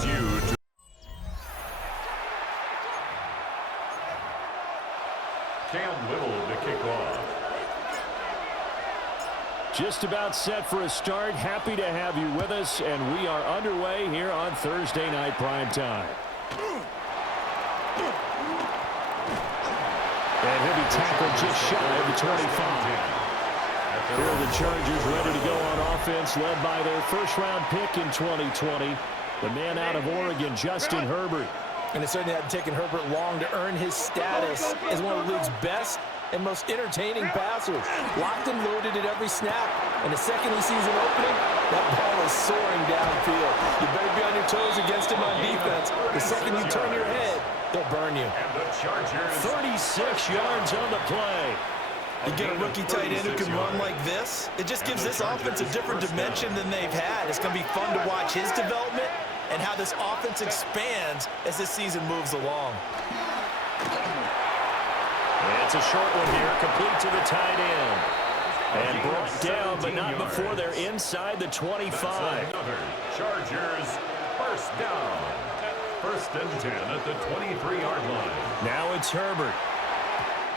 brings you to Cam Little to kick off. Just about set for a start. Happy to have you with us, and we are underway here on Thursday Night Primetime. And he'll be tackled just shy of the 25. Here are the Chargers ready to go on offense, led by their first-round pick in 2020, the man out of Oregon, Justin Herbert. And it certainly hadn't taken Herbert long to earn his status as one of the league's best and most entertaining passers. Locked and loaded at every snap. And the second he sees an opening, that ball is soaring downfield. You better be on your toes against him on defense. The second you turn your head, they'll burn you. 36 yards on the play. You get a rookie tight end who can run like this, it just gives this offense a different dimension than they've had. It's going to be fun to watch his development and how this offense expands as this season moves along. It's a short one here, complete to the tight end. And brought down, but not before they're inside the 25. Chargers first down. First and 10 at the 23-yard line. Now it's Herbert.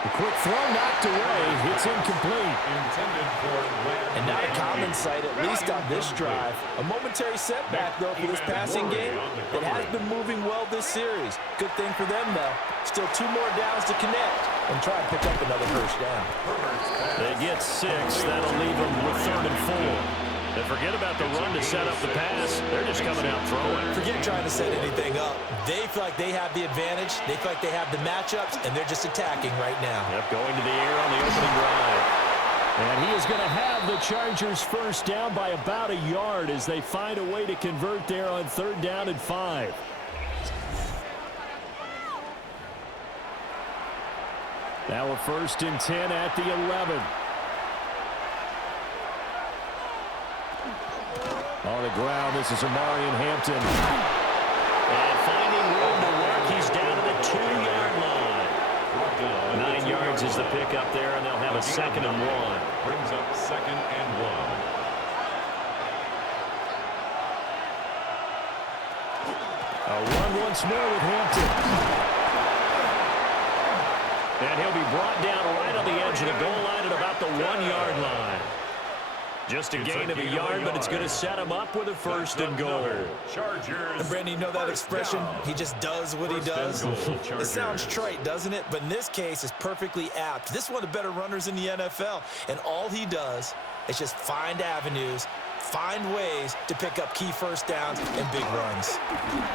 The quick throw knocked away. It's incomplete. And not a common sight, at least on this drive. A momentary setback, though, for this passing game. It has been moving well this series. Good thing for them, though. Still 2 more downs to connect and try and pick up another first down. They get 6. That'll leave them with 3rd and 4. And forget about the run to set up the pass. They're just coming out throwing. Forget trying to set anything up. They feel like they have the advantage. They feel like they have the matchups, and they're just attacking right now. Yep, going to the air on the opening drive. And he is going to have the Chargers first down by about a yard as they find a way to convert there on 3rd down and 5. Now a 1st and 10 at the 11. On the ground, this is Amarian Hampton. And finding room to work, he's down to the 2-yard line. 9 yards is the pickup there, and they'll have a 2nd and 1. Brings up 2nd and 1. A run once more with Hampton. And he'll be brought down right on the edge of the goal line at about the 1-yard line. Just a gain of a yard, but it's going to set him up with a 1st and goal. Chargers. And Brandon, you know that expression? He just does what he does. It sounds trite, doesn't it? But in this case, it's perfectly apt. This is one of the better runners in the NFL. And all he does is just find avenues, find ways to pick up key first downs and big runs.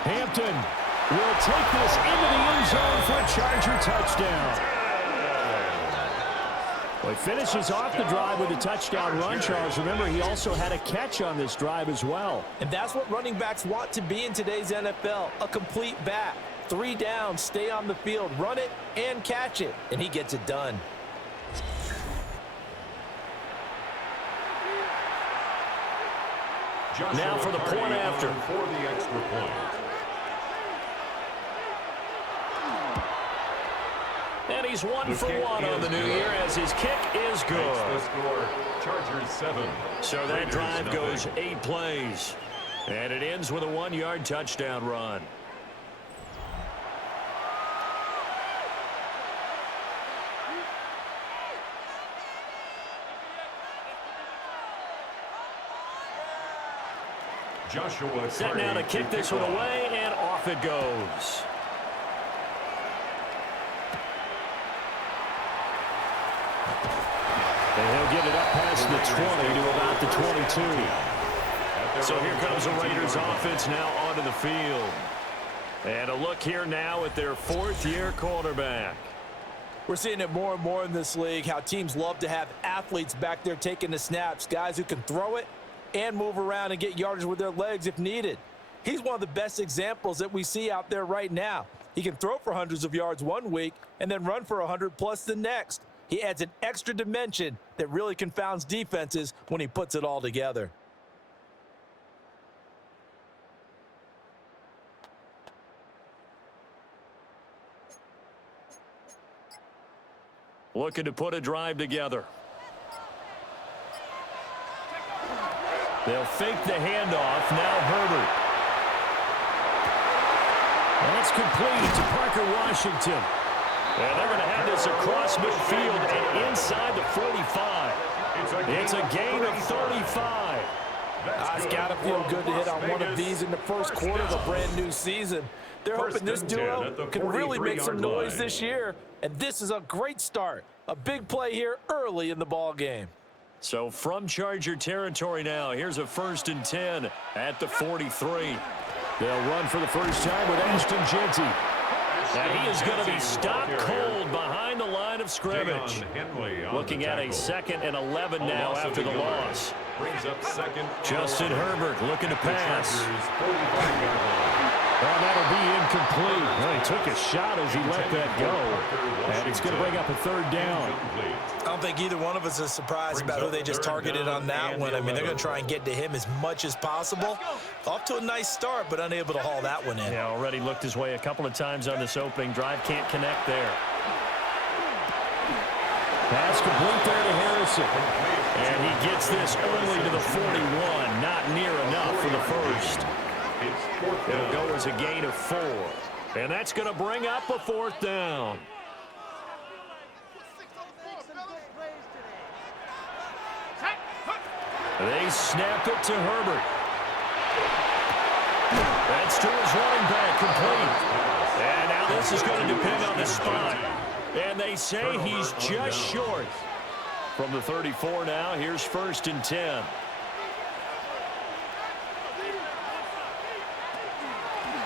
Hampton will take this into the end zone for a Charger touchdown. Well, he finishes off the drive with a touchdown run, Charles. Remember, he also had a catch on this drive as well. And that's what running backs want to be in today's NFL, a complete back. 3 downs, stay on the field, run it, and catch it. And he gets it done. Now for the point after. For the extra point. And he's 1 for 1 on the new year as his kick is good. The score, Chargers 7. So that drive goes 8 plays. And it ends with a 1-yard touchdown run. Joshua Set now to kick this one away, and off it goes. And he'll get it up past the 20 to about the 22. So here comes the Raiders offense now onto the field. And a look here now at their 4th-year quarterback. We're seeing it more and more in this league, how teams love to have athletes back there taking the snaps, guys who can throw it and move around and get yardage with their legs if needed. He's one of the best examples that we see out there right now. He can throw for hundreds of yards one week and then run for 100+ the next. He adds an extra dimension that really confounds defenses when he puts it all together. Looking to put a drive together. They'll fake the handoff. Now Herbert. That's complete to Parker Washington. And they're going to have this across midfield and inside the 45. It's a gain of 35. It's got to feel good to hit on one of these in the first quarter of a brand new season. They're hoping this duo can really make some noise this year, and this is a great start. A big play here early in the ball game. So from Charger territory now, here's a 1st and 10 at the 43. They'll run for the first time with Ashton Jeanty. And he is going to be stopped cold behind the line of scrimmage. Looking at a 2nd and 11 now after the loss. Justin Herbert looking to pass. Well, that'll be incomplete. Well, he took a shot as he let that go. And it's going to bring up a 3rd down. I don't think either one of us is surprised about who they just targeted on that one. I mean, they're going to try and get to him as much as possible. Off to a nice start, but unable to haul that one in. Yeah, already looked his way a couple of times on this opening drive. Can't connect there. Pass complete there to Harrison. And he gets this only to the 41. Not near enough for the first. It'll go as a gain of 4. And that's going to bring up a 4th down. They snap it to Herbert. That's to his running back, complete. And now this is going to depend on the spot. And they say he's just short. From the 34 now, here's 1st and 10.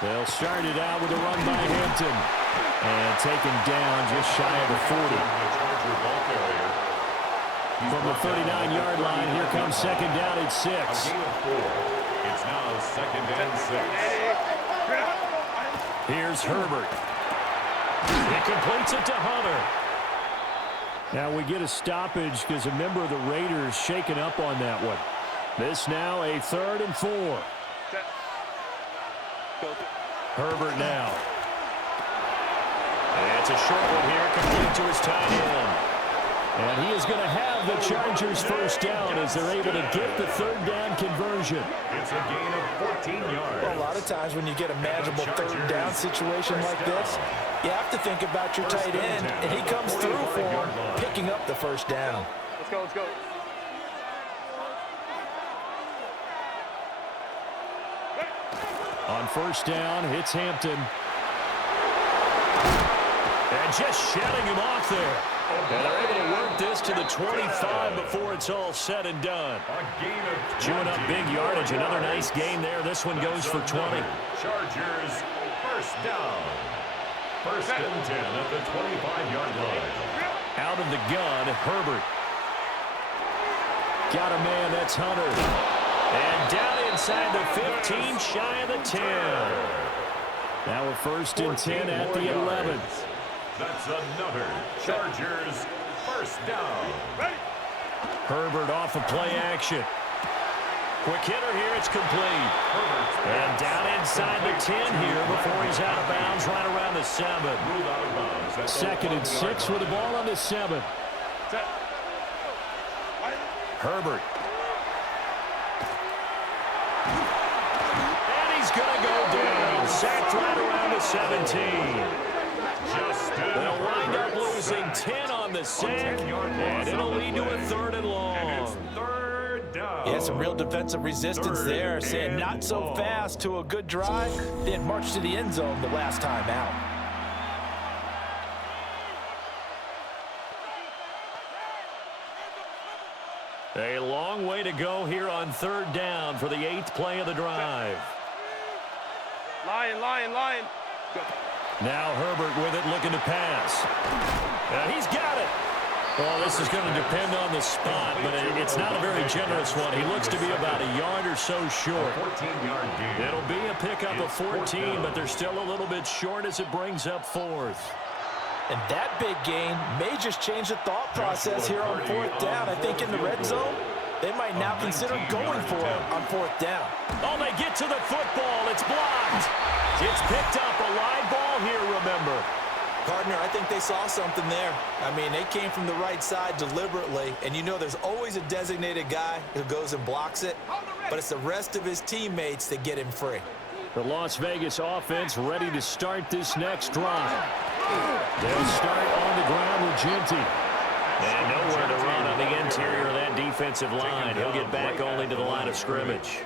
They'll start it out with a run by Hampton. And taken down just shy of the 40. From the 39-yard line, here comes 2nd down at 6. It's now 2nd and 6. Here's Herbert. He completes it to Hunter. Now we get a stoppage because a member of the Raiders shaken up on that one. This now a 3rd and 4. Herbert now. And it's a short one here, complete to his tight end. And he is going to have the Chargers' 1st down as they're able to get the 3rd down conversion. It's a gain of 14 yards. Well, a lot of times when you get a manageable 3rd down situation like this, you have to think about your tight end, and he comes through for him, picking up the 1st down. Let's go, let's go. On 1st down, hits Hampton. And just shutting him off there. And they're able to work this to the 25 before it's all said and done. Chewing up big yardage. Another nice gain there. This one goes for 20. Chargers 1st down. 1st and 10 at the 25-yard line. Out of the gun, Herbert. Got a man, that's Hunter. And down inside the 15, shy of the 10. Now a 1st and 10 at the 11. That's another Chargers 1st down. Herbert off of play action. Quick hitter here, it's complete. And down inside the 10 here before he's out of bounds right around the 7. 2nd and 6 with the ball on the 7. Herbert. And he's going to go down. Sacked right around the 17. They'll wind up losing 10 on the sack, and it'll lead to a 3rd and long. Yeah, some real defensive resistance there, saying not so fast to a good drive, then march to the end zone the last time out. A long way to go here on 3rd down for the 8th play of the drive. Lion, lion, lion. Now Herbert with it, looking to pass. And he's got it. Well, this is going to depend on the spot, but it's not a very generous one. He looks to be about a yard or so short. 14-yard gain. It'll be a pickup of 14, but they're still a little bit short as it brings up 4th. And that big gain may just change the thought process here on 4th down. I think in the red zone, they might now consider going for it on 4th down. Oh, they get to the football. It's blocked. It's picked up. A live ball here, remember. Partner, I think they saw something there. I mean, they came from the right side deliberately, and you know there's always a designated guy who goes and blocks it, but it's the rest of his teammates that get him free. The Las Vegas offense ready to start this next drive. They'll start on the ground with Genty. And nowhere to run on the interior of that defensive line. He'll get back only to the line of scrimmage.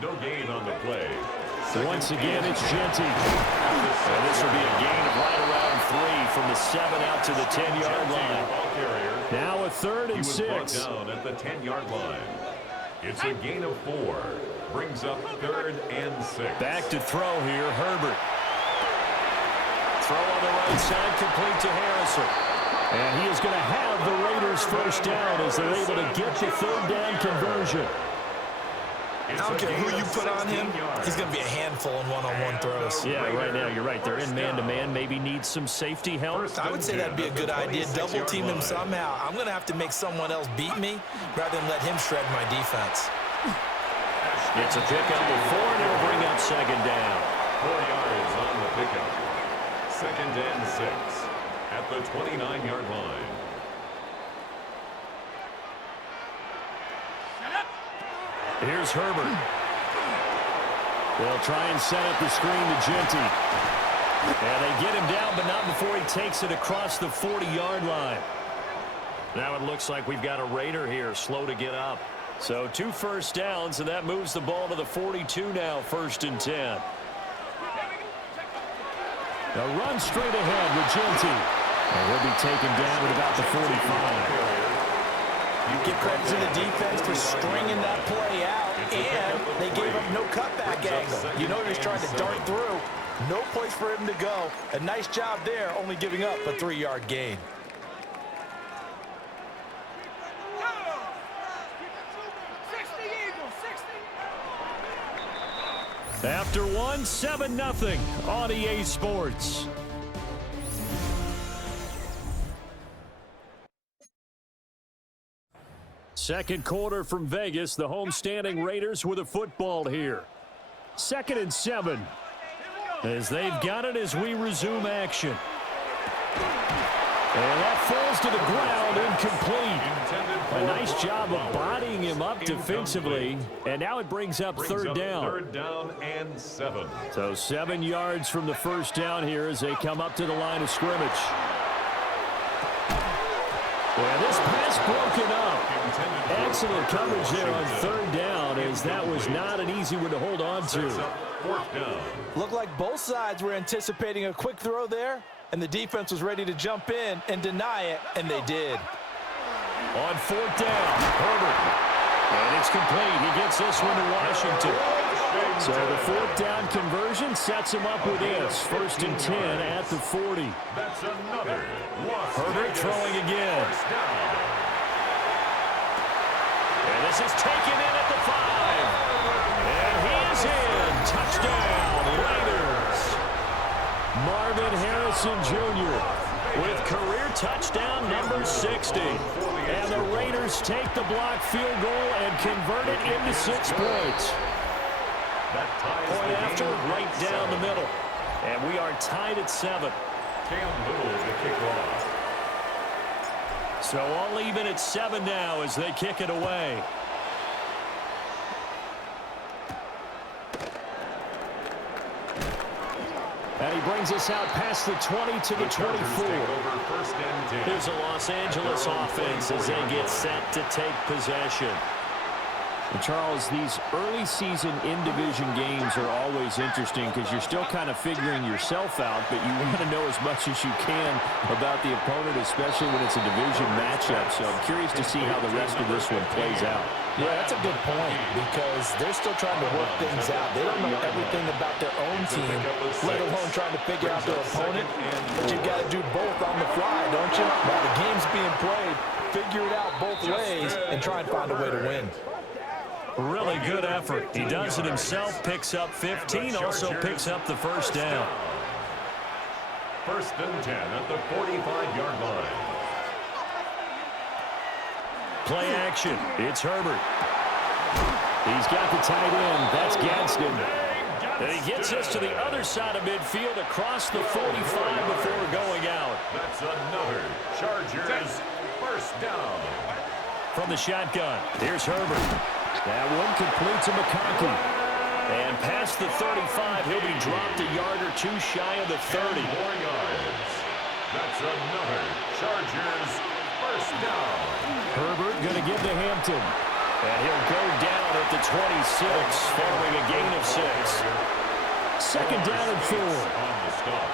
No gain on the play. Once again, it's Genty. And this will be a gain of right around 3 from the 7 out to the 10-yard line. Now a 3rd and 6. He was brought down at the 10-yard line. It's a gain of 4. Brings up 3rd and 6. Back to throw here, Herbert. Throw on the right side, complete to Harrison. And he is going to have the Raiders first down as they're able to get the 3rd down conversion. I don't care who you put on him, he's going to be a handful in one-on-one throws. Yeah, right now, you're right. They're in man-to-man. Maybe needs some safety help. I would say that'd be a good idea. Double-team him somehow. I'm going to have to make someone else beat me rather than let him shred my defense. It's a pickup of 4, and it'll bring up 2nd down. 4 yards on the pickup. 2nd and 6 at the 29-yard line. Here's Herbert. They'll try and set up the screen to Genty. And they get him down, but not before he takes it across the 40-yard line. Now it looks like we've got a Raider here, slow to get up. So 2 first downs, and that moves the ball to the 42 now, 1st and 10. A run straight ahead with Genty. And he'll be taken down at about the 45. Give credit to the defense for stringing that play out, and they gave up no cutback angle. You know he was trying to dart through. No place for him to go. A nice job there, only giving up a 3-yard gain. After 1, 7-0 on EA Sports. Second quarter from Vegas. The homestanding Raiders with a football here. 2nd and 7. As they've got it as we resume action. And that falls to the ground, incomplete. A nice job of bodying him up defensively. And now it brings up 3rd down. 3rd down and 7. So 7 yards from the first down here as they come up to the line of scrimmage. And this pass broken up. Excellent coverage there on 3rd down, as that was not an easy one to hold on to. 4th down. Looked like both sides were anticipating a quick throw there, and the defense was ready to jump in and deny it, and they did. On 4th down, Herbert. And it's complete. He gets this one to Washington. So the 4th down conversion sets him up with this. 1st and 10 at the 40. That's another. Herbert throwing again. And this is taken in at the 5. And he is in. Touchdown, Raiders. Marvin Harrison Jr. with career touchdown number 60. And the Raiders take the block field goal and convert it into 6 points. Point after, right down the middle. And we are tied at 7. Cam Little to kick off. So all even at 7 now as they kick it away. And he brings us out past the 20 to the 24. Here's a Los Angeles offense as they get set to take possession. And Charles, these early season in-division games are always interesting because you're still kind of figuring yourself out, but you want to know as much as you can about the opponent, especially when it's a division matchup. So I'm curious to see how the rest of this one plays out. Yeah, that's a good point because they're still trying to work things out. They don't know everything about their own team, let alone trying to figure out their opponent. But you've got to do both on the fly, don't you? While the game's being played, figure it out both ways and try and find a way to win. Really good effort. He does it himself, picks up 15, also picks up the first down. 1st and 10 at the 45-yard line. Play action. It's Herbert. He's got the tight end. That's Gadsden. And he gets us to the other side of midfield across the 45 before going out. That's another Chargers 1st down. From the shotgun, here's Herbert. That one complete to McConkey. And past the 35, he'll be dropped a yard or two shy of the 30. 10 more yards. That's another Chargers first down. Herbert going to give to Hampton. And he'll go down at the 26 following a gain of 6. Second down and 4. On the stop.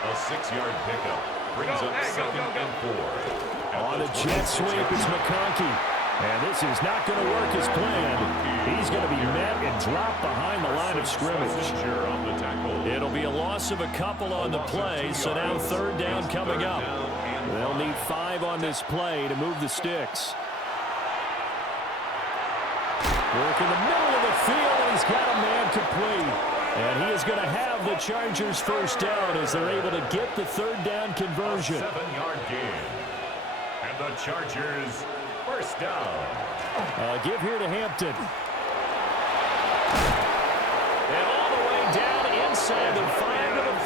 A 6-yard pickup brings up second and 4. On a jet sweep, it's McConkey. And this is not going to work as planned. He's going to be met and dropped behind the line of scrimmage. It'll be a loss of a couple on the play, so now third down coming up. They'll need 5 on this play to move the sticks. Work in the middle of the field, and he's got a man complete. And he is going to have the Chargers first down as they're able to get the third down conversion. A 7-yard gain. And the Chargers first down. Give here to Hampton. And all the way down inside the 5 to the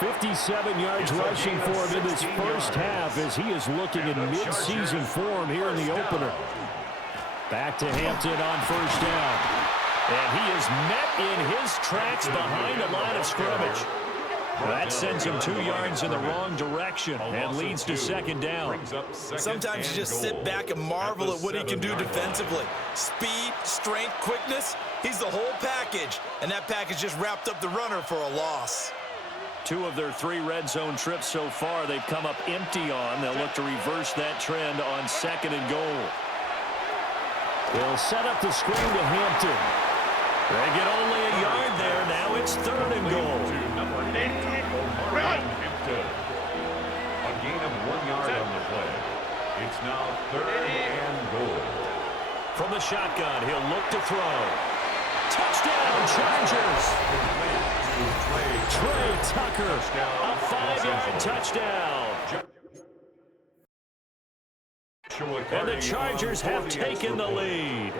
4. 57 yards rushing for him in this first half as he is looking in mid-season form here in the opener. Back to Hampton on first down. And he is met in his tracks behind the line of scrimmage. That sends him 2 yards in the wrong direction and leads to second down. Sometimes you just sit back and marvel at what he can do defensively. Speed, strength, quickness, he's the whole package. And that package just wrapped up the runner for a loss. 2 of their 3 red zone trips so far they've come up empty on. They'll look to reverse that trend on second and goal. They'll set up the screen to Hampton. They get only a yard there. Now it's third and goal. A gain of 1 yard on the play. It's now third and goal. From the shotgun, he'll look to throw. Touchdown, Chargers! Trey Tucker, a 5-yard touchdown. And the Chargers have taken the lead.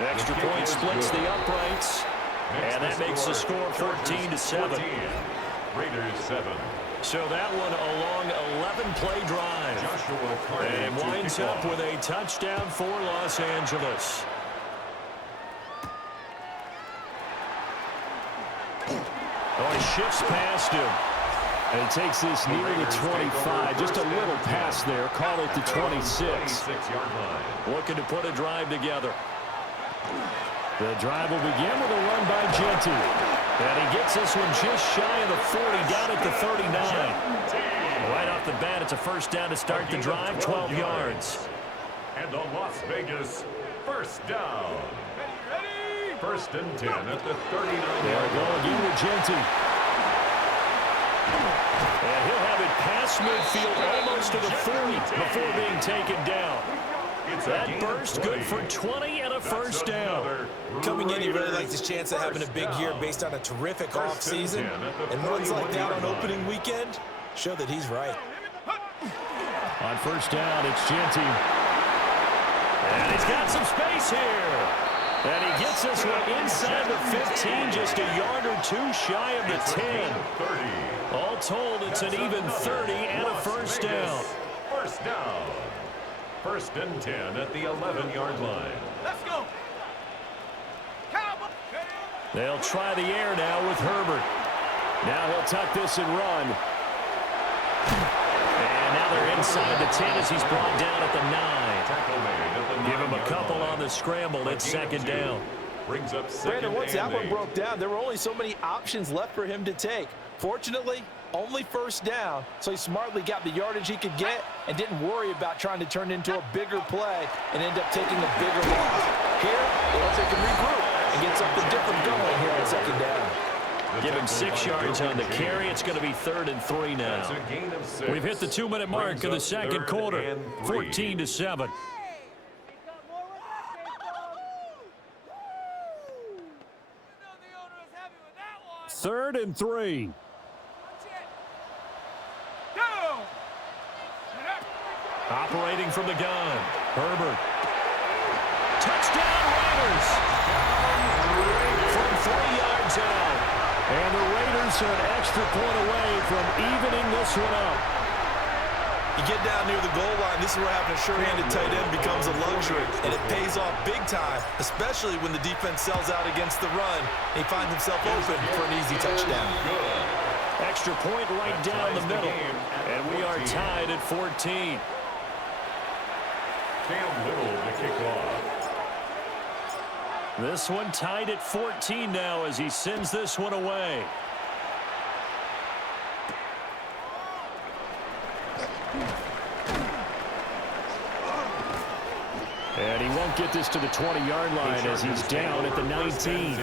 Extra point splits the uprights, and that makes the score 14-7. Raiders 7. So that one a long 11-play drive, and winds up with a touchdown for Los Angeles. Oh, he shifts past him. And he takes this near the 25, just a little pass there, call it the 26. Looking to put a drive together. The drive will begin with a run by Genty. And he gets this one just shy of the 40, down at the 39. Right off the bat, it's a first down to start the drive, 12 yards. And the Las Vegas first down. First and 10 at the 39. There we go again with Genty. And he'll have it past midfield almost to the 40 before being taken down. That burst good for 20 and a first down. Coming in, he really likes his chance of having a big year based on a terrific offseason. And runs like that on opening weekend show that he's right. On first down, it's Genty. And he's got some space here. And he gets this one inside the 15, just a yard or 2 shy of the 10. All told, it's an even 30 and a first down. First down. First and 10 at the 11-yard line. Let's go. They'll try the air now with Herbert. Now he'll tuck this and run. And now they're inside the 10 as he's brought down at the 9. Give him a couple on the scramble. It's second down. Brings up Brandon, once that one broke down, there were only so many options left for him to take. Fortunately, only first down, so he smartly got the yardage he could get and didn't worry about trying to turn into a bigger play and end up taking a bigger loss. Here, they can regroup and get something different going here on second down. Give him 6 yards on the carry. It's going to be 3rd and 3 now. We've hit the 2-minute mark of the second quarter, 14-7. 3rd and 3. Operating from the gun, Herbert. Touchdown, Raiders! From 3 yards out. And the Raiders are an extra point away from evening this one up. You get down near the goal line, this is where having a sure-handed tight end becomes a luxury, and it pays off big time, especially when the defense sells out against the run, and he finds himself open for an easy touchdown. Extra point right down the middle, and we are tied at 14. Cam Little to kick off. This one tied at 14 now as he sends this one away. And he won't get this to the 20-yard line as he's down at the 19.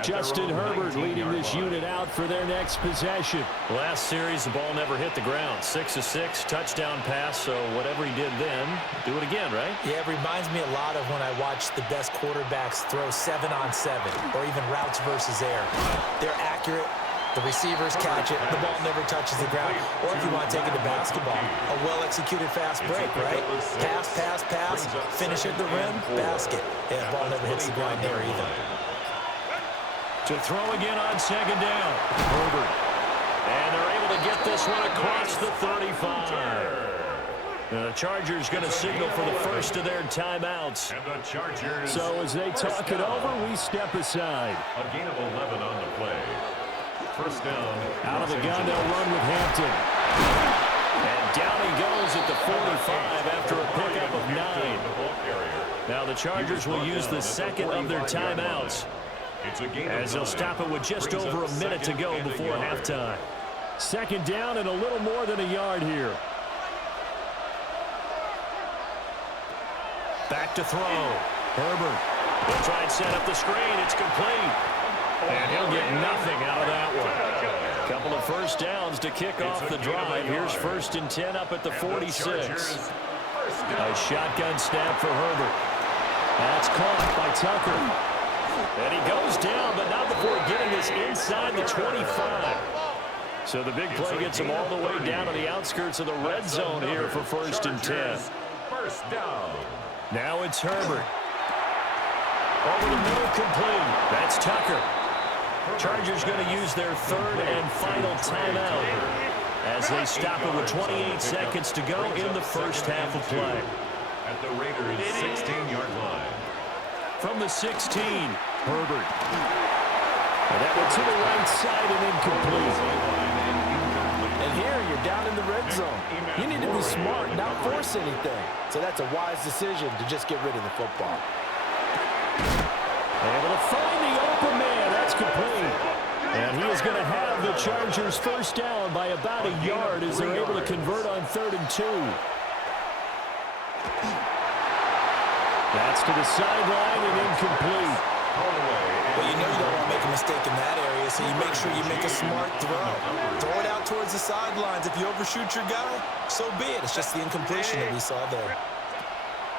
Justin Herbert leading this unit out for their next possession. Last series, the ball never hit the ground. 6 of 6, touchdown pass, so whatever he did then, do it again, right? Yeah, it reminds me a lot of when I watch the best quarterbacks throw 7-on-7 or even routes versus air. They're accurate. The receivers catch it. The ball never touches the ground. Or if you want to take it to basketball, a well-executed fast break, right? Pass, pass, pass, finish at the rim, basket. Yeah, the ball never hits the ground there either. To throw again on second down. Herbert. And they're able to get this one across the 35. The Chargers going to signal for the first of their timeouts. And the Chargers. So as they talk it over, we step aside. A gain of 11 on the play. First down. Out of the gun, they'll run with Hampton. And down he goes at the 45 after a pickup of 9. Now the Chargers will use the second of their timeouts, as they'll stop it with just over a minute to go before halftime. Second down and a little more than a yard here. Back to throw. Herbert. He'll try and set up the screen. It's complete. And he'll get nothing out of that one. Couple of first downs to kick off the drive. Here's 1st and 10 up at the 46. A shotgun snap for Herbert. That's caught by Tucker. And he goes down, but not before getting this inside the 25. So the big play gets him all the way down to the outskirts of the red zone here for 1st and 10. First down. Now it's Herbert. Over the middle, complete. That's Tucker. Chargers going to use their third and final timeout as they stop it with 28 seconds to go in the first half of play. At the Raiders' 16-yard line. From the 16, Herbert. And that one to the right side and incomplete. And here you're down in the red zone. You need to be smart, not force anything. So that's a wise decision to just get rid of the football. Able to find the open man. That's complete. And he is going to have the Chargers first down by about a yard as they're able to convert on 3rd and 2. That's to the sideline and incomplete. Well, you know you don't want to make a mistake in that area, so you make sure you make a smart throw. Throw it out towards the sidelines. If you overshoot your guy, so be it. It's just the incompletion that we saw there.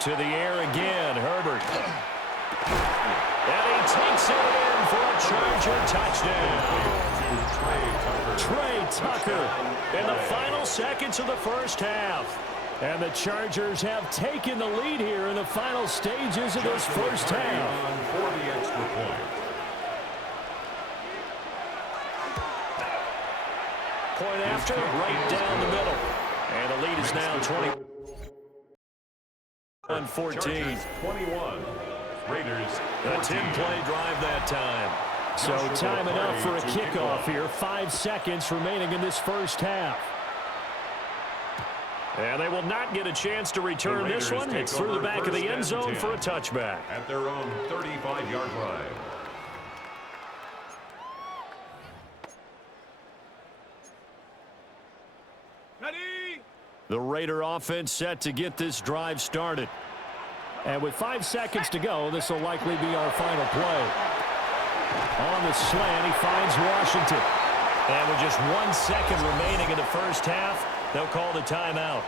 To the air again, Herbert. And he takes it in for a Charger touchdown. Trey Tucker in the final seconds of the first half. And the Chargers have taken the lead here in the final stages of this first half. For the extra point. Point after, right down the middle. And the lead is now 21-14. 21. Raiders. A 10-play drive that time. So time enough for a kickoff here. 5 seconds remaining in this first half. And they will not get a chance to return this one. It's through the back of the end zone for a touchback. At their own 35-yard line. Ready? The Raider offense set to get this drive started. And with 5 seconds to go, this will likely be our final play. On the slant, he finds Washington. And with just 1 second remaining in the first half, they'll call the timeout.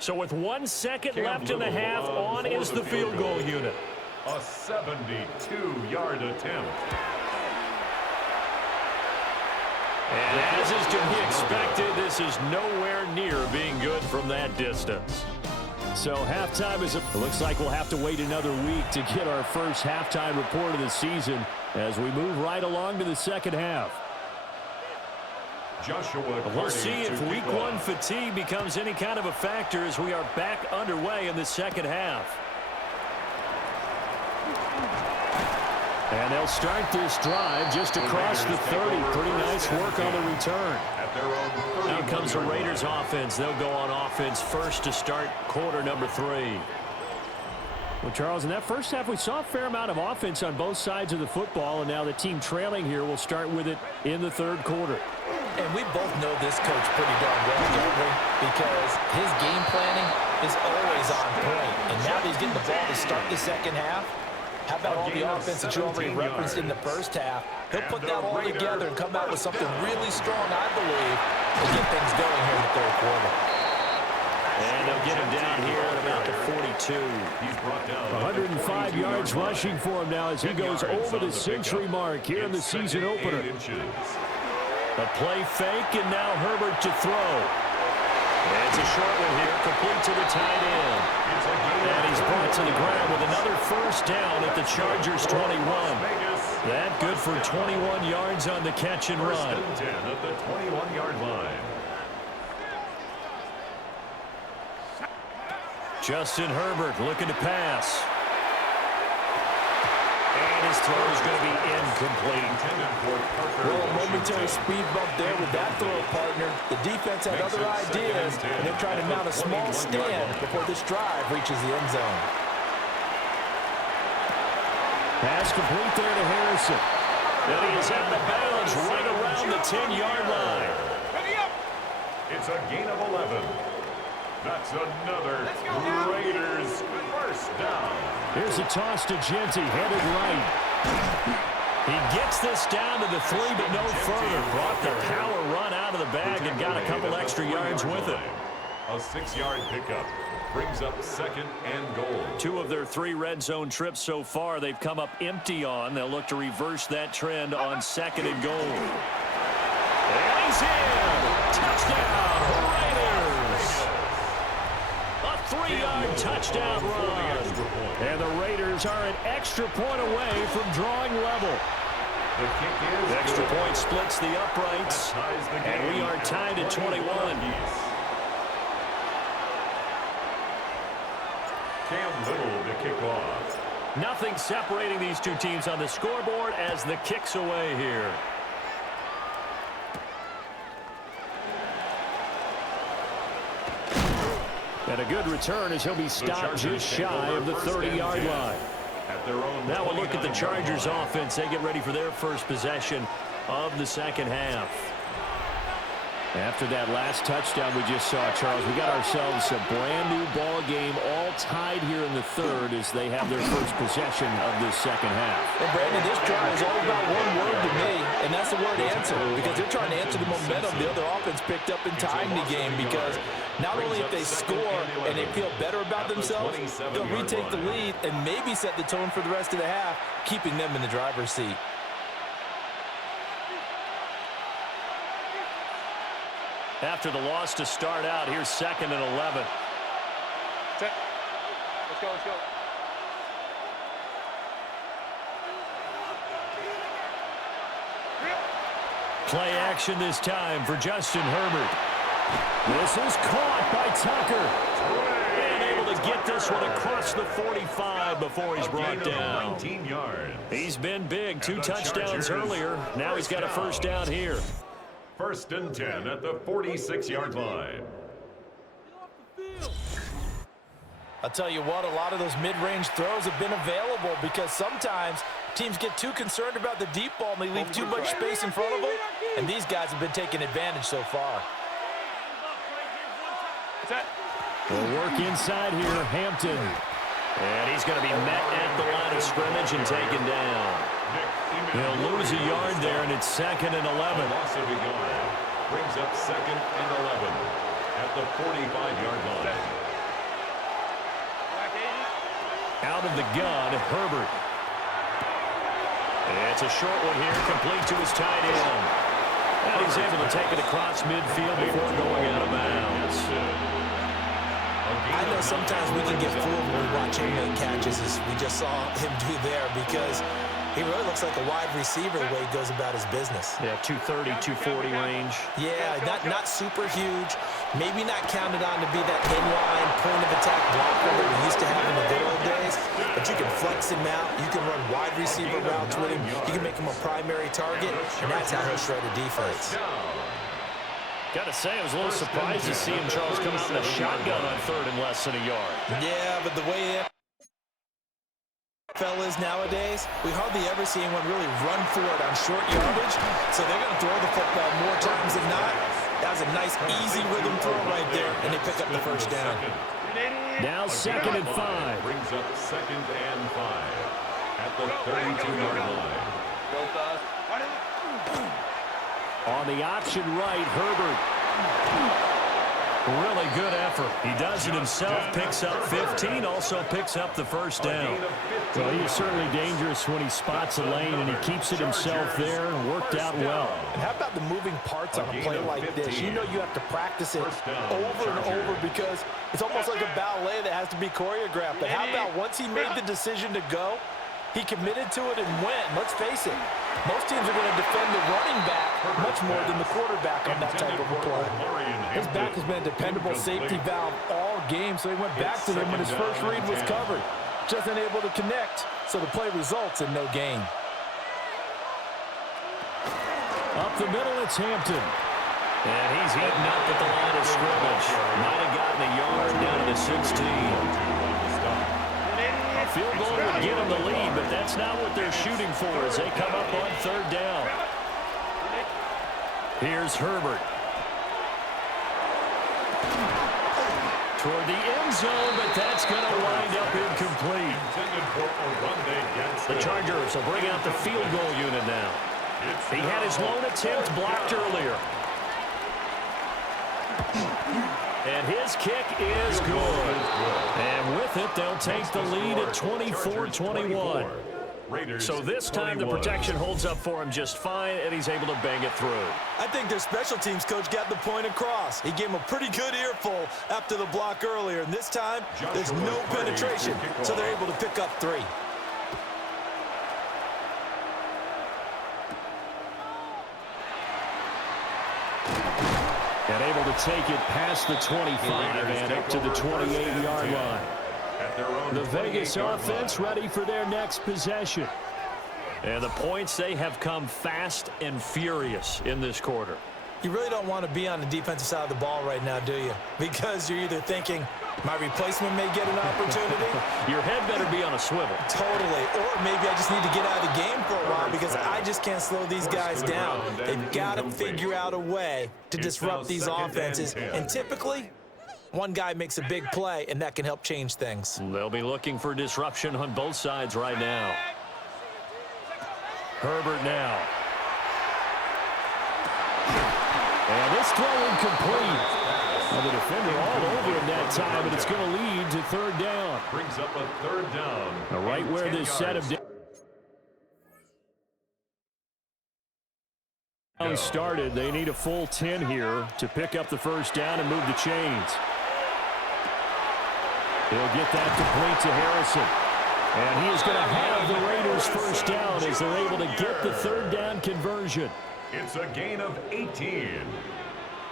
So with 1 second left in the half, on is the field goal unit. A 72-yard attempt. And as is to be expected, this is nowhere near being good from that distance. So halftime is it looks like we'll have to wait another week to get our first halftime report of the season as we move right along to the second half. We'll see if week one fatigue becomes any kind of a factor as we are back underway in the second half. And they'll start this drive just across the 30. Pretty nice work on the return. Now comes the Raiders offense. They'll go on offense first to start quarter number 3. Well, Charles, in that first half, we saw a fair amount of offense on both sides of the football, and now the team trailing here will start with it in the third quarter. And we both know this coach pretty darn well, don't we? Because his game planning is always on point. And now that he's getting the ball to start the second half, how about all the offense that you already referenced in the first half? He'll put that all together and come out with something really strong, I believe, to get things going here in the third quarter. And they'll get him down here at about the 42. 105 yards rushing for him now as he goes over the century mark here in the season opener. A play fake, and now Herbert to throw. It's a short one here, complete to the tight end. And he's brought to the ground with another first down at the Chargers' 21. That good for 21 yards on the catch and run. First and 10 at the 21-yard line. Justin Herbert looking to pass. And his throw is going to be incomplete. Well, a momentary speed bump there with that throw, partner. The defense had other ideas, and they're trying to mount a small stand before this drive reaches the end zone. Pass complete there to Harrison. And he is out of bounds right around the 10-yard line. It's a gain of 11. That's another Raiders first down. Here's a toss to Genty, headed right. He gets this down to the 3, but no further. Brought the power run out of the bag and got a couple extra yards with it. A 6-yard pickup brings up second and goal. 2 of their 3 red zone trips so far they've come up empty on. They'll look to reverse that trend on second and goal. And he's in! Touchdown, Raiders! A 3-yard touchdown run. And the Raiders are an extra point away from drawing level. The extra point splits the uprights. And we are tied at 21. Cam Little to kick off. Nothing separating these two teams on the scoreboard as the kick's away here. And a good return as he'll be stopped just shy of the 30-yard line. Now we'll look at the Chargers offense. They get ready for their first possession of the second half. After that last touchdown we just saw, Charles, we got ourselves a brand-new ball game, all tied here in the third as they have their first possession of this second half. And Brandon, this drive is all about one word to me, and that's the word answer, because they're trying to answer the momentum the other offense picked up in tying the game, because not only if they score and they feel better about themselves, they'll retake the lead and maybe set the tone for the rest of the half, keeping them in the driver's seat. After the loss to start out, here's second and 11. Set. Let's go, let's go. Play action this time for Justin Herbert. This is caught by Tucker. And able to get this one across the 45 before he's brought down. 19 yards. He's been big, 2 touchdowns earlier. Now he's got a first down here. First and 10 at the 46-yard line. I'll tell you what, a lot of those mid-range throws have been available because sometimes teams get too concerned about the deep ball and they leave too much space in front of them, and these guys have been taking advantage so far. They'll work inside here, Hampton. And he's going to be met at the line of scrimmage and taken down. He'll lose a yard there, and it's second and 11. Loss of a yard brings up second and 11 at the 45-yard line. Out of the gun, Herbert. It's a short one here, complete to his tight end. And he's able to take it across midfield before going out of bounds. A I know sometimes we can get fooled when we watch him make catches, as we just saw him do there, because he really looks like a wide receiver the way he goes about his business. Yeah, 230, 240 range. Yeah, not super huge. Maybe not counted on to be that inline point-of-attack blocker that we used to have in the good old days, but you can flex him out. You can run wide receiver routes with him. You can make him a primary target, and that's how he'll shred a defense. Got to say, I was a little surprised to see him, Charles, come out in a shotgun on third and less than a yard. Yeah, but the way the NFL is nowadays, we hardly ever see anyone really run for it on short yardage, so they're going to throw the football more times than not. That was a nice, easy rhythm throw right there, and they pick up the first down. Now 2nd and 5. Brings up 2nd and 5 at the 32-yard line. On the option right, Herbert. Really good effort. He does it himself, picks up 15, also picks up the first down. Well, he is certainly dangerous when he spots a lane, and he keeps it himself there and worked out well. And how about the moving parts on a play like this? You know you have to practice it over and over because it's almost like a ballet that has to be choreographed. But how about once he made the decision to go, he committed to it and went. Let's face it, most teams are going to defend the running back much more than the quarterback on that type of a play. His back has been a dependable safety valve all game, so he went back to him when his first read was covered. Just unable to connect, so the play results in no gain. Up the middle, it's Hampton. And he's eaten up at the line of scrimmage. Might have gotten a yard down to the 16. A field goal would give them the lead, but that's not what they're shooting for as they come up on third down. Here's Herbert. Toward the end zone, but that's going to wind up incomplete. The Chargers will bring out the field goal unit now. He had his lone attempt blocked earlier. And his kick is good. And with it, they'll take the lead at 24-21. So this time the protection holds up for him just fine, and he's able to bang it through. I think their special teams coach got the point across. He gave him a pretty good earful after the block earlier, and this time there's no penetration, so they're able to pick up 3. And able to take it past the 25 and up to the 28-yard line. The Vegas offense ready for their next possession. And the points, they have come fast and furious in this quarter. You really don't want to be on the defensive side of the ball right now, do you? Because you're either thinking, my replacement may get an opportunity. Your head better be on a swivel. Totally. Or maybe I just need to get out of the game for a while because I just can't slow these guys down. They've got to figure out a way to disrupt these offenses. And typically, one guy makes a big play, and that can help change things. They'll be looking for disruption on both sides right now. Herbert now. And this throw incomplete. Well, the defender all over him that time, and it's going to lead to third down. Brings up a third down. Right where this set of down started, they need a full 10 here to pick up the first down and move the chains. He'll get that complete to Harrison. And he is going to have the Raiders first down as they're able to get the third down conversion. It's a gain of 18.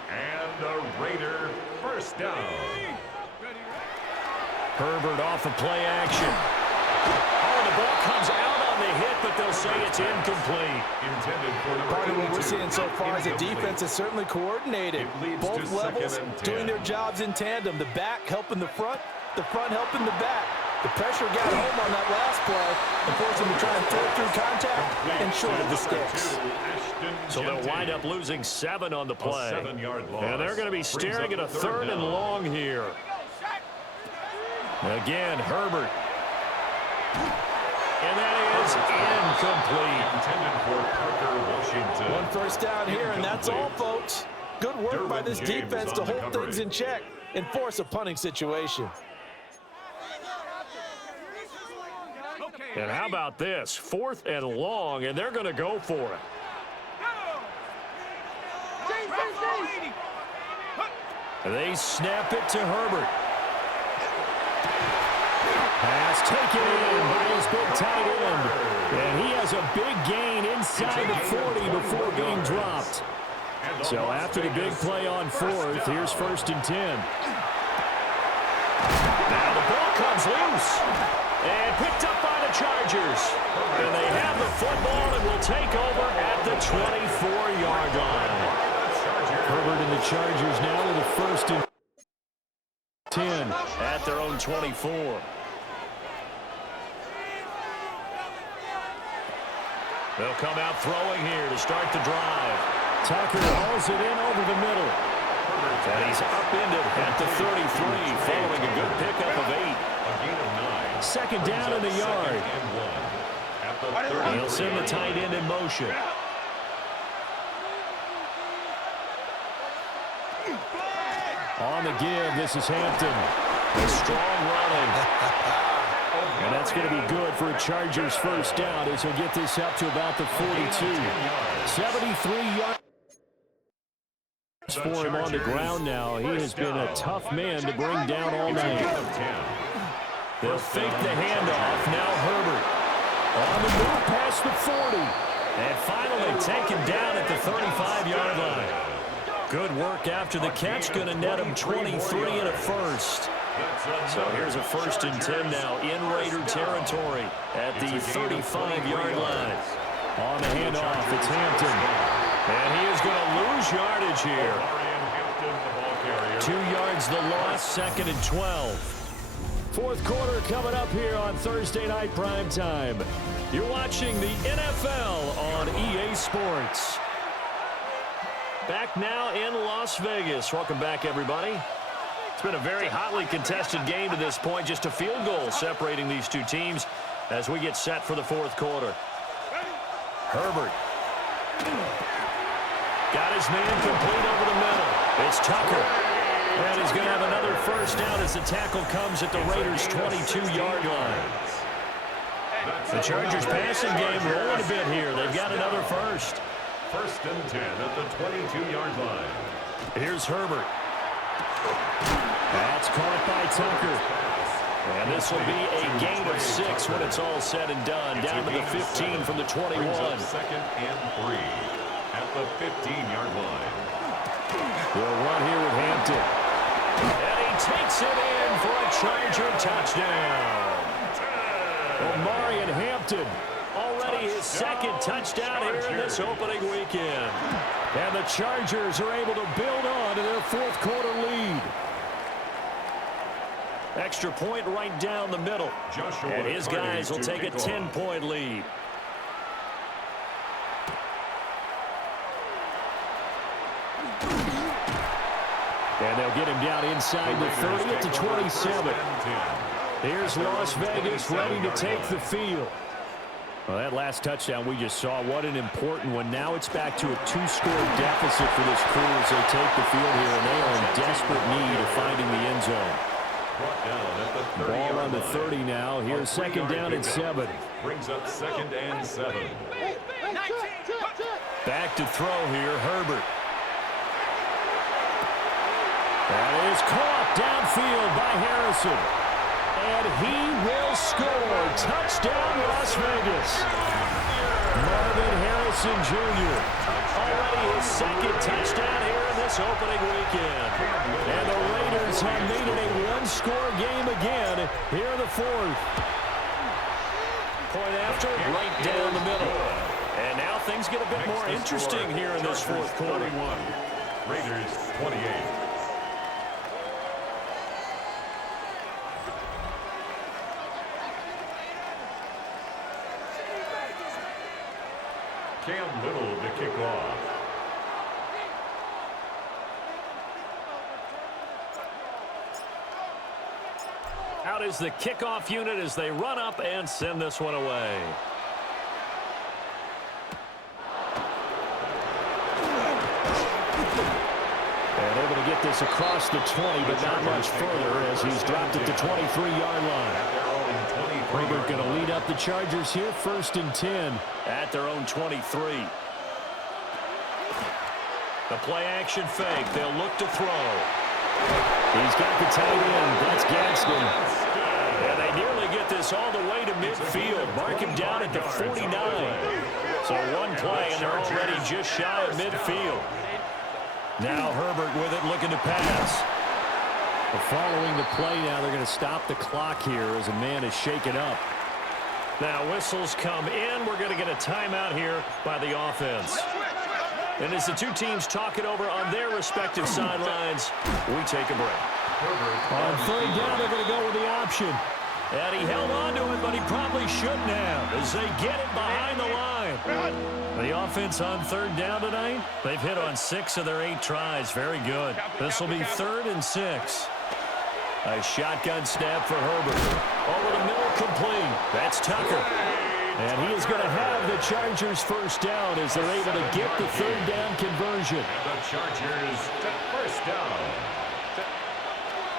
And a Raider first down. Herbert off of play action. Oh, the ball comes out on the hit, but they'll say it's incomplete. Intended for Part of what we're seeing so far is the defense is certainly coordinated. Both levels doing their jobs in tandem. The back helping the front helping the back. The pressure got home on that last play and forced him to try and throw through contact and short of the sticks. So they'll wind up losing 7 on the play. And they're going to be staring at a third and long here. Again, Herbert. And that is incomplete. Intended for Parker Washington. One first down here, and that's all, folks. Good work by this defense to hold things in check and force a punting situation. And how about this? 4th and long, and they're going to go for it. They snap it to Herbert. Pass taken in by his big tight end. And he has a big gain inside the 40 before being dropped. So after the big play on fourth, here's 1st and 10. Now the ball comes loose. And picked up by the Chargers. And they have the football and will take over at the 24-yard line. Herbert and the Chargers now with a 1st and 10 at their own 24. They'll come out throwing here to start the drive. Tucker hauls it in over the middle. And he's upended at the 33 following a good pickup of 8. 2nd down in the yard. He'll send the tight end in motion. On the give, this is Hampton. A strong running. And that's going to be good for a Chargers 1st down as he'll get this up to about the 42. 73 yards for him on the ground now. He has been a tough man to bring down all night. They'll fake the handoff. Now Herbert on the move past the 40. And finally taken down at the 35-yard line. Good work after the catch. Going to net him 23 and a 1st. So here's a 1st and 10 now in Raider territory at the 35-yard line. On the handoff, it's Hampton. And he is going to lose yardage here. 2 yards the loss, 2nd and 12. 4th quarter coming up here on Thursday Night Prime Time. You're watching the NFL on EA Sports. Back now in Las Vegas. Welcome back, everybody. It's been a very hotly contested game to this point. Just a field goal separating these two teams as we get set for the 4th quarter. Herbert. Got his man complete over the middle. It's Tucker. And he's going to have another 1st down as the tackle comes at the Raiders' 22-yard line. The Chargers passing game rolling a bit here. They've got another 1st. 1st and 10 at the 22-yard line. Here's Herbert. That's caught by Tucker. And this will be a gain of 6 when it's all said and done. Down to the 15 from the 21. 2nd and 3 at the 15-yard line. We'll run here with Hampton. And he takes it in for a Charger touchdown. Omarion Hampton. Already his 2nd touchdown here in this opening weekend. And the Chargers are able to build on to their 4th quarter lead. Extra point right down the middle. And his guys will take a 10-point lead. And they'll get him down inside the 30 at the 27. Here's Las Vegas ready to take the field. Well, that last touchdown we just saw, what an important one. Now it's back to a 2-score deficit for this crew as they take the field here, and they are in desperate need of finding the end zone. Ball on the 30 now. Here's 2nd down and 7. Brings up 2nd and 7. Back to throw here, Herbert. That is caught downfield by Harrison. And he will score. Touchdown, Las Vegas. Marvin Harrison Jr. Already his 2nd touchdown here in this opening weekend. And the Raiders have made it a 1-score game again here in the 4th. Point after, right down the middle. And now things get a bit more interesting here in this 4th quarter. Raiders 28. Cam Little to kick off. Out is the kickoff unit as they run up and send this one away. And able to get this across the 20, but not much further as he's dropped at the 23-yard line. Herbert going to lead up the Chargers here, 1st and 10 at their own 23. The play action fake. They'll look to throw. He's got the tight end. That's Gadsden. And they nearly get this all the way to midfield. Mark him down at the 49. So one play, and they're already just shy of midfield. Now Herbert with it, looking to pass. Following the play now, they're going to stop the clock here as a man is shaken up. Now whistles come in. We're going to get a timeout here by the offense. And as the two teams talk it over on their respective sidelines, we take a break. On third down, they're going to go with the option. And he held on to it, but he probably shouldn't have as they get it behind the line. The offense on third down tonight, they've hit on 6 of their 8 tries. Very good. This will be 3rd and 6. A shotgun snap for Herbert. Over the middle, complete. That's Tucker. And he is going to have the Chargers first down as they're able to get the third down conversion. And the Chargers first down.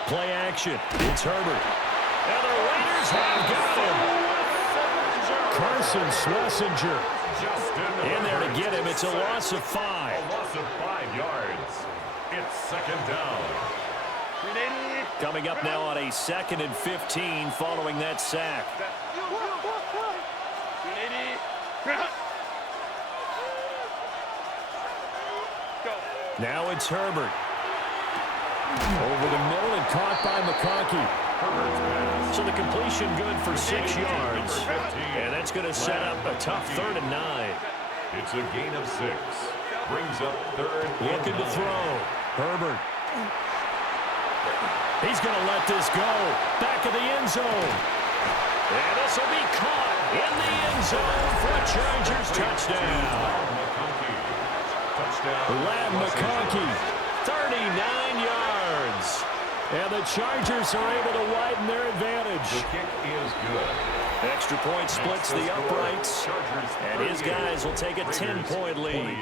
Play action. It's Herbert. And the Raiders have got him. Carson Schlesinger In there to get him. It's a loss of 5. A loss of 5 yards. It's second down. Coming up now on a 2nd and 15 following that sack. Now it's Herbert. over the middle and caught by McConkey. So the completion good for 6 yards. And that's going to set up a tough 3rd and 9. It's a gain of 6. Brings up 3rd. Looking to throw. Herbert. He's going to let this go. Back of the end zone. And this will be caught in the end zone for a Chargers touchdown. Lad McConkey, 39 yards. and the Chargers are able to widen their advantage. The kick is good. Extra point splits the uprights, and his guys will take a 10-point lead.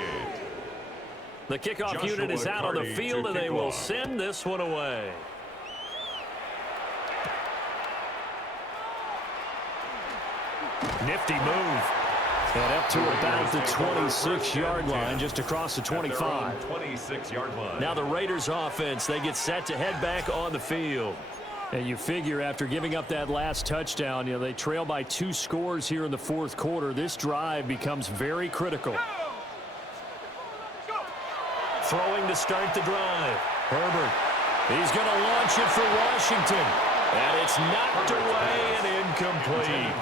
The kickoff unit is out on the field, and they will send this one away. Nifty move. And up to about the 26-yard line, just across the 25. 26-yard line. Now the Raiders offense, they get set to head back on the field. And you figure after giving up that last touchdown, they trail by 2 scores here in the fourth quarter. This drive becomes very critical. Throwing to start the drive. Herbert. He's going to launch it for Washington. And it's knocked away and incomplete.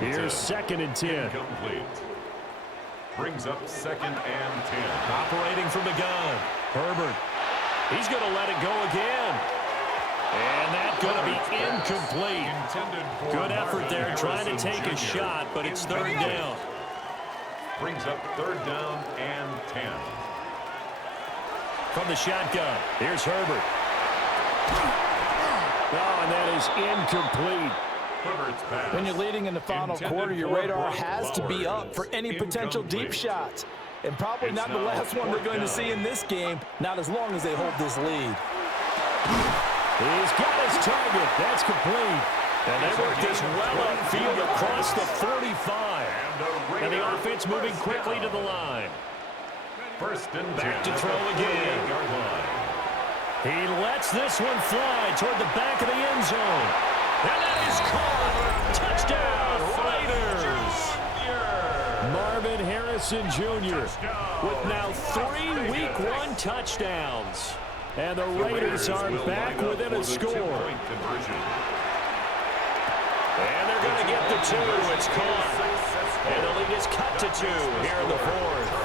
Here's 2nd and 10. Incomplete. Brings up 2nd and 10. Operating from the gun. Herbert. He's going to let it go again. And that's going to be incomplete. Good effort there trying to take a shot, but it's 3rd down. Brings up 3rd down and 10. From the shotgun, here's Herbert. Oh, and that is incomplete. When you're leading in the final quarter, your radar has to be up for any potential deep shots. And probably not the last one we're going to see in this game, not as long as they hold this lead. He's got his target. That's complete. And they work this well upfield across the 45. And the offense moving quickly to the line. First and Back to throw again. He lets this one fly toward the back of the end zone. And that is caught. Touchdown, Raiders. Marvin Harrison Jr. with now 3 Week 1 touchdowns. And the Raiders are back within a score. And they're going to get the 2. It's caught. And the lead is cut to 2 here in the 4th.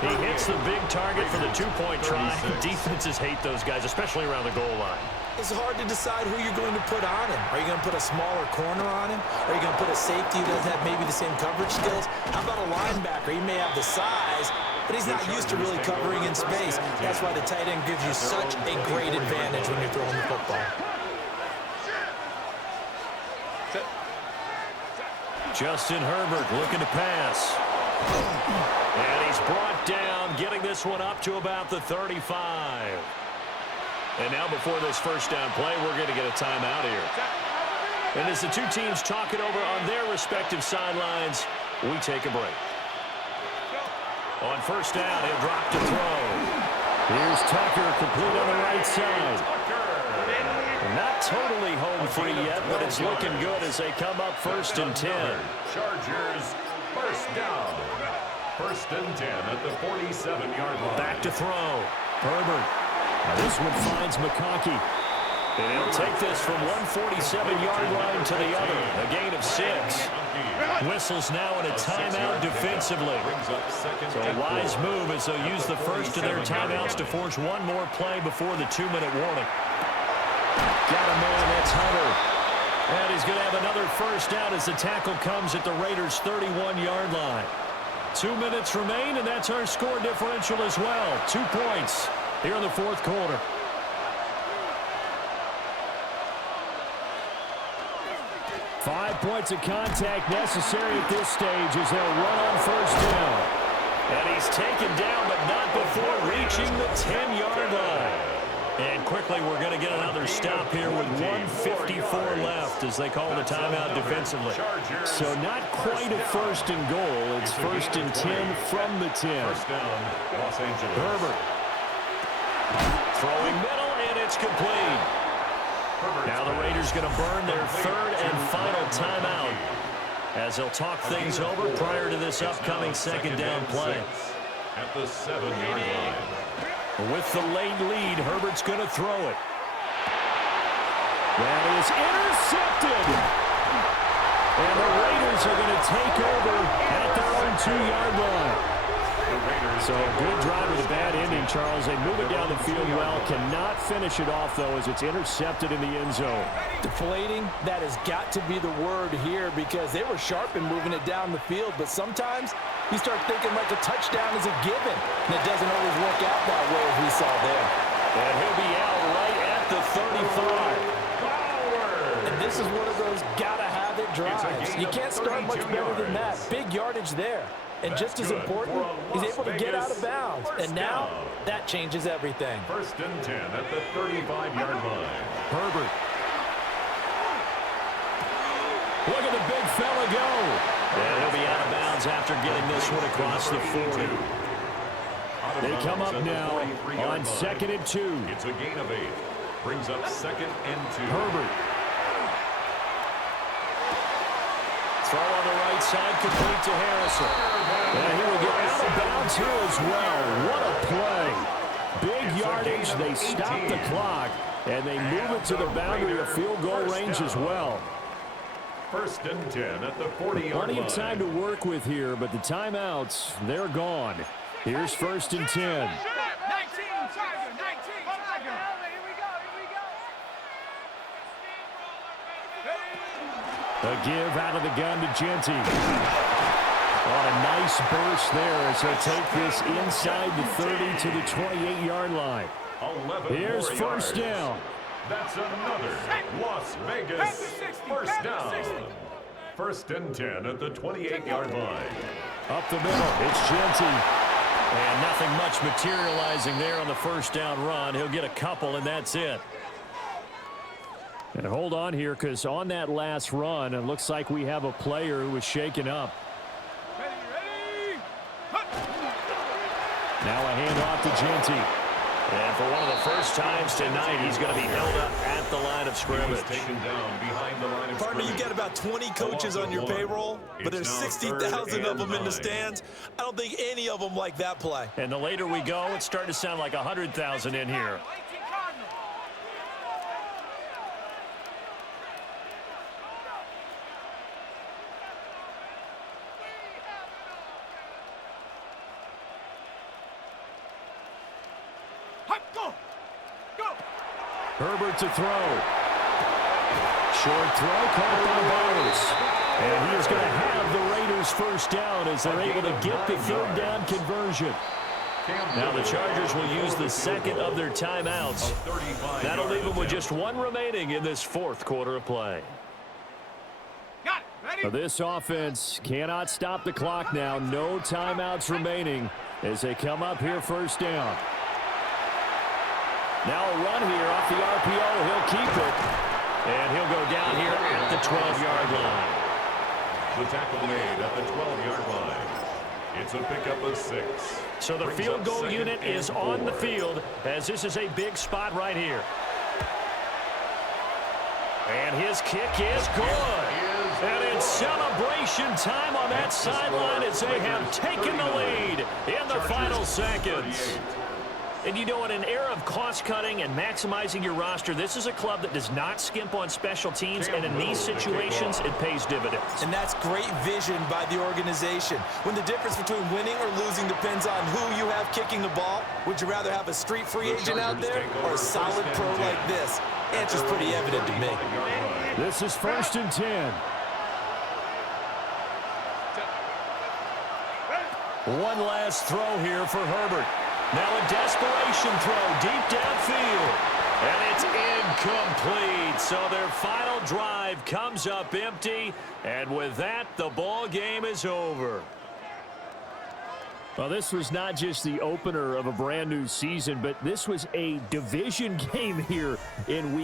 He hits the big target for the 2-point try. Defenses hate those guys, especially around the goal line. It's hard to decide who you're going to put on him. Are you going to put a smaller corner on him? Are you going to put a safety who doesn't have maybe the same coverage skills? How about a linebacker? He may have the size, but he's not used to really covering in space. That's why the tight end gives you such a great advantage when you're throwing the football. Justin Herbert looking to pass. And he's brought down, getting this one up to about the 35. And now before this first down play, we're going to get a timeout here. And as the two teams talk it over on their respective sidelines, we take a break. On first down, he'll drop to throw. Here's Tucker, complete on the right side. Not totally home free yet, but it's looking good as they come up 1st and 10. Chargers, first down. 1st and 10 at the 47-yard line. Back to throw. Herbert. This one finds McConkey. And he'll take this from 147-yard line to the other. A gain of 6. Whistles now in a timeout defensively. So a wise move as they'll use the first of their timeouts to force one more play before the 2-minute warning. Got a man, that's Hunter. And he's going to have another first down as the tackle comes at the Raiders' 31-yard line. 2 minutes remain, and that's our score differential as well. 2 points here in the 4th quarter. Five points of contact necessary at this stage as they'll run on first down. And he's taken down, but not before reaching the 10-yard line. And quickly, we're going to get another stop here with 1:54 left as they call the timeout defensively. So not quite a 1st and goal. It's 1st and 10 from the 10. First down, Los Angeles. Herbert. Throwing middle, and it's complete. Now the Raiders going to burn their 3rd and final timeout as they'll talk things over prior to this upcoming 2nd down play. At the 7-yard line. With the late lead, Herbert's going to throw it. That is intercepted. And the Raiders are going to take over at their own 2-yard line. So good drive with a bad ending, Charles. They move it down the field well. Cannot finish it off, though, as it's intercepted in the end zone. Deflating, that has got to be the word here because they were sharp in moving it down the field. But sometimes you start thinking like a touchdown is a given. And it doesn't always work out that way as we saw there. And he'll be out right at the 35. And this is one of those gotta-have-it drives. You can't start much better than that. Big yardage there. And just as important, he's able to get out of bounds. And now, that changes everything. 1st and 10 at the 35-yard line. Herbert. Look at the big fella go. And he'll be out of bounds after getting this one across the 40. They come up now on 2nd and 2. It's a gain of 8. Brings up 2nd and 2. Herbert. Throw on the right side, complete to Harrison. And he will get out of bounds here as well. What a play. Big yardage. They stop the clock, and they move it to the boundary of field goal range as well. 1st and 10 at the 40-yard line. Plenty of time to work with here, but the timeouts, they're gone. Here's 1st and 10. A give out of the gun to Genty. On a nice burst there as he'll take this inside the 30 to the 28-yard line. Here's first down. That's another Las Vegas first down. 1st and 10 at the 28-yard line. Up the middle, it's Genty. And nothing much materializing there on the first down run. He'll get a couple, and that's it. And hold on here, because on that last run, it looks like we have a player who was shaken up. Now a handoff to Genty. And for one of the first times tonight, he's going to be held up at the line of scrimmage. Taken down behind the line of Partner, scrimmage. you got about 20 coaches on your payroll, but there's 60,000 of them in the stands. I don't think any of them like that play. And the later we go, it's starting to sound like 100,000 in here. Herbert to throw. Short throw caught by Bowers. And he is going to have the Raiders first down as they're able to get the 3rd down conversion. Now the Chargers will use the 2nd of their timeouts. That'll leave them with just 1 remaining in this 4th quarter of play. This offense cannot stop the clock now. No timeouts remaining as they come up here first down. Now a run here off the RPO. He'll keep it. And he'll go down here at the 12-yard line. The tackle made at the 12-yard line. It's a pickup of 6. So the field goal unit is on the field as this is a big spot right here. And his kick is good. And it's celebration time on that sideline as they have taken the lead in the final seconds. And you know, in an era of cost-cutting and maximizing your roster, this is a club that does not skimp on special teams, and in these situations, it pays dividends. And that's great vision by the organization. When the difference between winning or losing depends on who you have kicking the ball, would you rather have a street free agent out there or a solid pro like this? Answer's pretty evident to me. This is 1st and 10. One last throw here for Herbert. Now a desperation throw deep downfield. And it's incomplete. So their final drive comes up empty. And with that, the ball game is over. Well, this was not just the opener of a brand new season, but this was a division game here in week